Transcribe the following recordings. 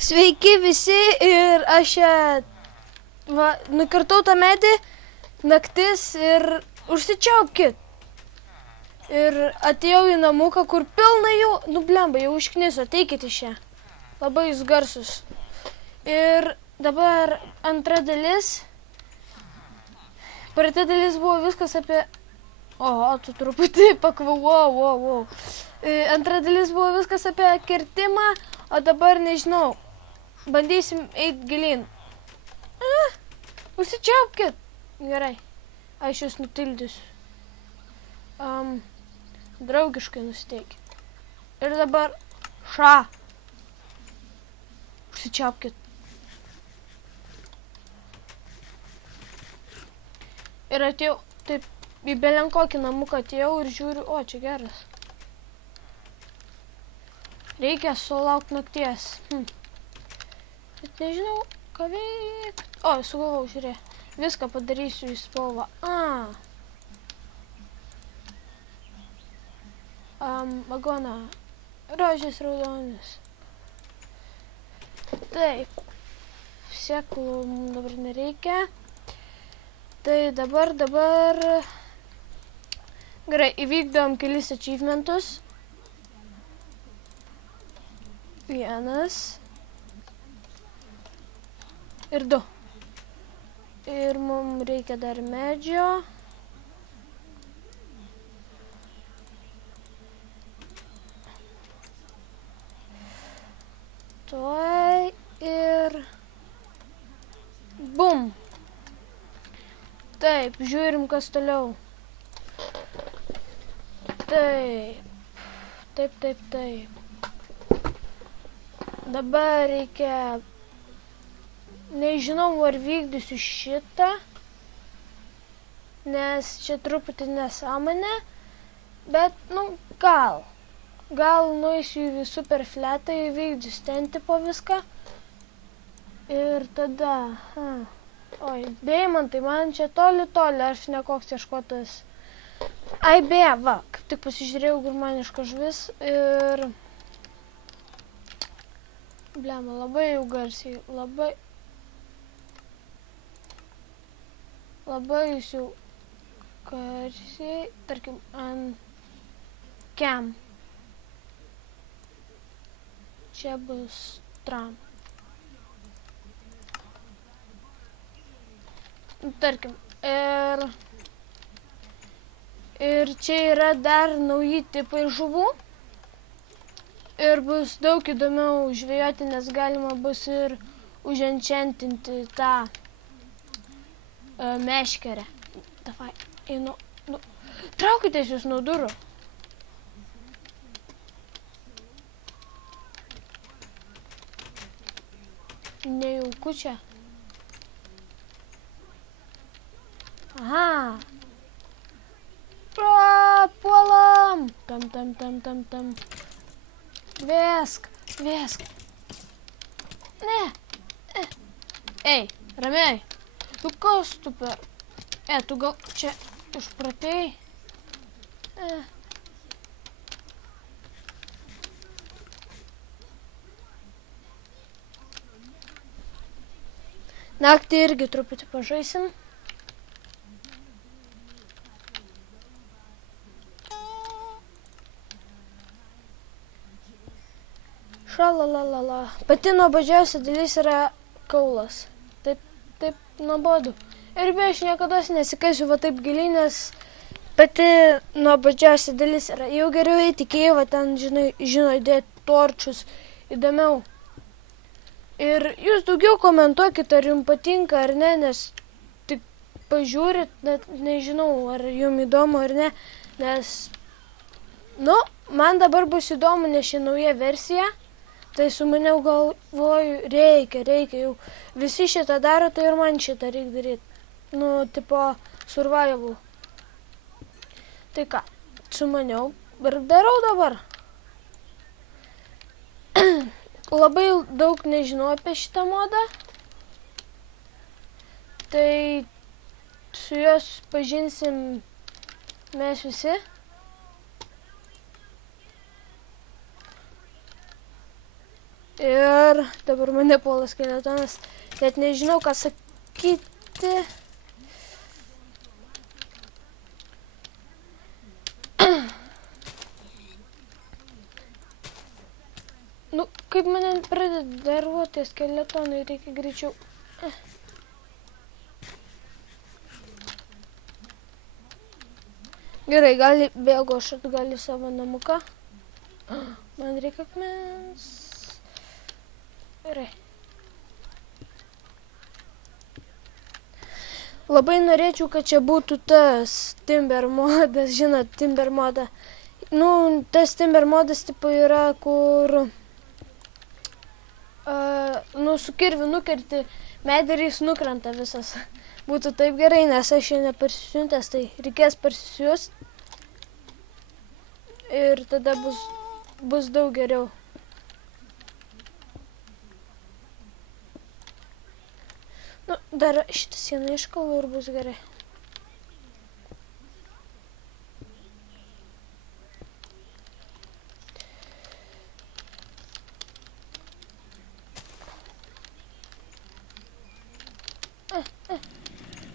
Sveiki visi ir aš nukirtau tą medį, naktis ir užsičiaupkit. Ir atėjau į namuką, kur pilna jau, blemba, jau užkniso, ateikit iš čia. Labai jūs garsus. Ir dabar antra dalis. Praeita dalis buvo viskas apie... O, tu truputį pakvau. Antra dalis buvo viskas apie kirtimą, o dabar nežinau. Bandysim eiti gilin. Užsičiaupkit. Gerai. Aš jūs nutildysiu. Draugiškai nusiteikit. Ir dabar Užsičiaupkit. Ir atėjau, taip, į belenkokį namuką atėjau ir žiūriu, o, čia geras. Reikia sulaukti nakties. Bet nežinau, ką veikti. O, sugalvau, žiūrėk. Viską padarysiu į spalvą. Agona. Rožės raudonis. Taip. Sėklų dabar nereikia. Tai dabar... Gerai, įvykdom kelis achievementus. 1 ir 2. Ir mums reikia dar medžio. Tuoj ir... Bum! Taip, žiūrim, kas toliau. Taip. Dabar reikia... Nežinau, ar vykdysiu šitą, nes čia truputį nesąmonė, bet, gal. Gal nueisiu į super fletą, įvykdysiu ten tipo viską. Ir tada... Oi, deimantai, man čia toli, aš nekoks ieškotas. Ai, beje, va, kaip tik pasižiūrėjau gurmanišką žuvis ir... Blema, labai jau garsiai, labai jūs jau garsiai, tarkim, ant kem. Čia bus tram. Tarkim, ir čia yra dar nauji tipai žuvų. Ir bus daug įdomiau žvejoti, nes galima bus ir uženchantinti tą meškerę. Davai, einu. Traukitės jūs nuo durų. Nejauku čia. Aha. Puolam. Tam. Vėsk. Ne. Ei, ramiai. Tu kas tu per... Tu gal čia išpratėjai? Naktį irgi truputį pažaisim. Šalalala. Pati nuobodžiausia dalis yra kaulas. Taip nuobodu. Ir be aš niekada nesikasiu va taip giliai, nes pati nuobodžiausia dalis yra. Jau geriau eiti Kijevą, ten žino įdėti torčius. Įdomiau. Ir jūs daugiau komentuokit, ar jums patinka ar ne, nes tik pažiūrit, net nežinau, ar jums įdomu ar ne, nes, man dabar bus įdomu, nes ši nauja versija. Tai su maniau galvoju, reikia jau. Visi šitą daro, tai ir man šitą reikia daryti. Tipo survival. Tai ką, su maniau ir darau dabar. Labai daug nežinau apie šitą modą. Tai su jos pažinsim mes visi. Ir dabar mane puola skeletonas. Net nežinau, ką sakyti. Nu, kaip mane pradeda darbuoti skeletonai, reikia greičiau. Gerai, gali bėgo aš atgal į savo namuką. Man reikia akmens. Gerai. Labai norėčiau, kad čia būtų tas Timber modas, žinot, Timber modą. Nu, tas Timber modas tipo yra, kur nu, su kirviu nukerti medį ir jis nukrenta visas. Būtų taip gerai, nes aš jau neparsisiuntęs, tai reikės parsisiųsti. Ir tada bus daug geriau. Nu, dar šitą sieną iškalu ir bus gerai.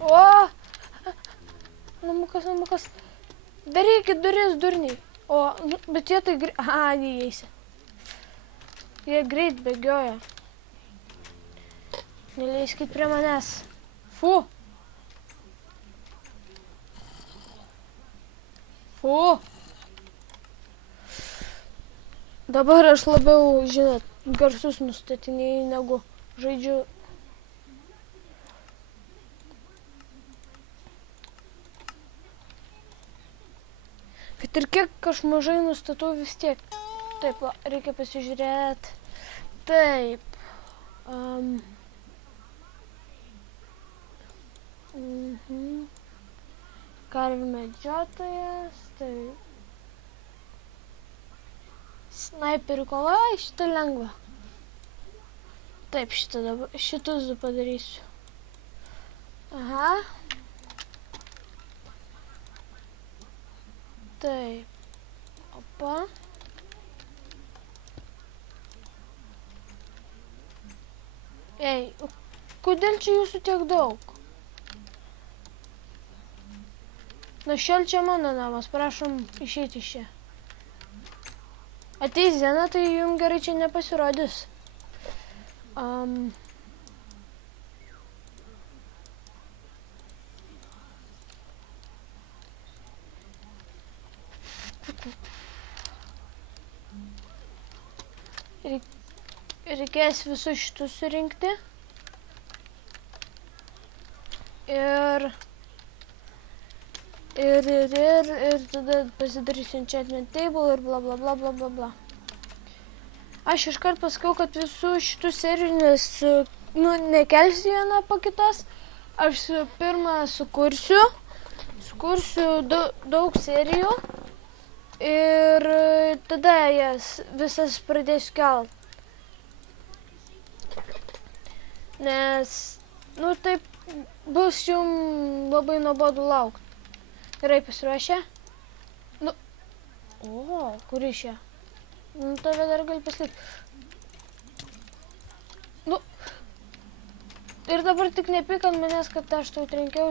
O! Namukas. Darykit duris, durniai. O, nu, bet jie tai greit... Aha, neįeisi. Jie greit bėgioja. Neleiskit prie manęs. Fu! Dabar aš labiau, žinot, garsus nustatinėjau, negu žaidžiu. Kad ir kiek aš mažai nustatau vis tiek. Taip, reikia pasižiūrėti. Taip. Karvių medžiotojas. Taip. Snaiperių kova, šitą lengva. Taip, šitus du padarysiu. Aha. Taip. Opa. Ei, kodėl čia jūsų tiek daug? Na, šiol čia mano namas, prašom išeiti iš čia. Ateis diena, tai jums gerai čia nepasirodys. Reikės visus šitus surinkti. Ir tada pasidarysiu enchantment table ir bla bla bla bla bla bla. Aš iškart pasakiau, kad visų šitų serijų, nes, nu, nekelsiu vieną po kitos. Aš pirmą sukursiu daug serijų ir tada jas visas pradėsiu kelt. Nes, nu, taip bus jums labai nuobodu laukti. Gerai, pasiruošę? Nu, o, kur iš čia? Nu, tave dar gali pasilikti. Nu, ir dabar tik nepyk ant manęs, kad aš tau trenkiau,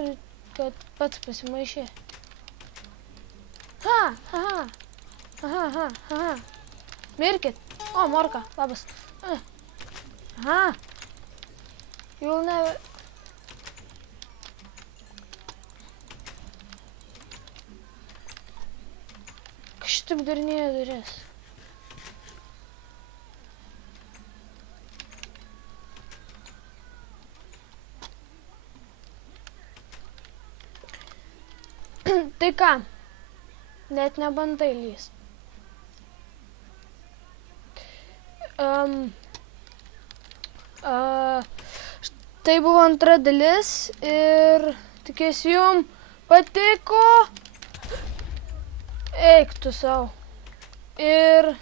kad pats pasimaišė. Aha. Mirkit. O, morka, labas. Aha. You'll never... Šitaip darinėja duris. Tai ką? Net nebandai lyst. Tai buvo antra dalis ir tikiuosi jums patiko. Eik tu savo. Ir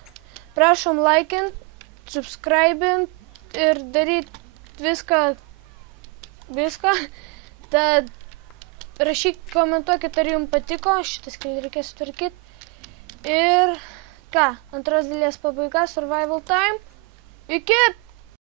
prašom laikint, subscribint ir daryt viską. Tad rašyk, komentuokit, ar jums patiko, šitas kelias reikės sutvarkyti. Ir ką, antros dalies pabaiga, survival time. Iki.